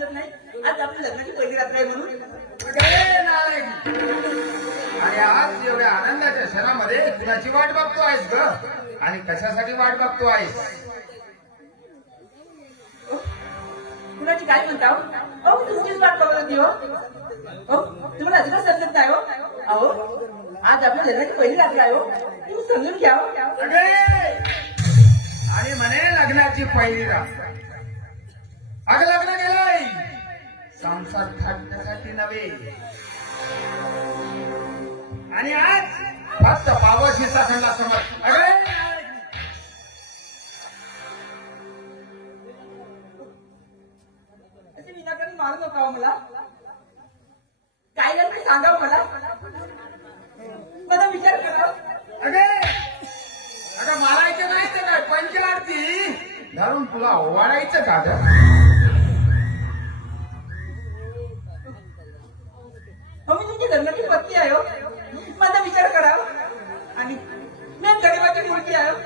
समजत नाही आज आपली लग्नाची पहिली रात्र आहे म्हणून. अरे नालायक. आणि आज एवढ्या आनंदाच्या क्षणामध्ये कुणाची वाट बघतो आहेस ग आणि कशासाठी वाट बघतो आहेस? कुणाची काय म्हणता हो? अहो तुमचीच वाट बघत होती हो. हो तुम्हाला अजिबात समजत नाही हो. अहो आज आपल्या लग्नाची पहिली रात्र आहे हो. तुम्ही समजून घ्या हो. अगे आणि म्हणे लग्नाची पहिली रात्र. अगं लग्न केलंय संसार थाटण्यासाठी नव्हे. आणि आज फक्त पावशीचा थंडा समज. अरे असे विनाकारण मारू नका हो मला. काय झालं ते सांगावं मला. माझा विचार करा. अगे अगं मारायचं नाही ते काय पंचलारती धरून तुला ओवाळायचं का ग? हो मी तुमची लग्नाची पत्नी आहे हो. माझा विचार करा आणि मी गरीबाची मुलगी आहे हो.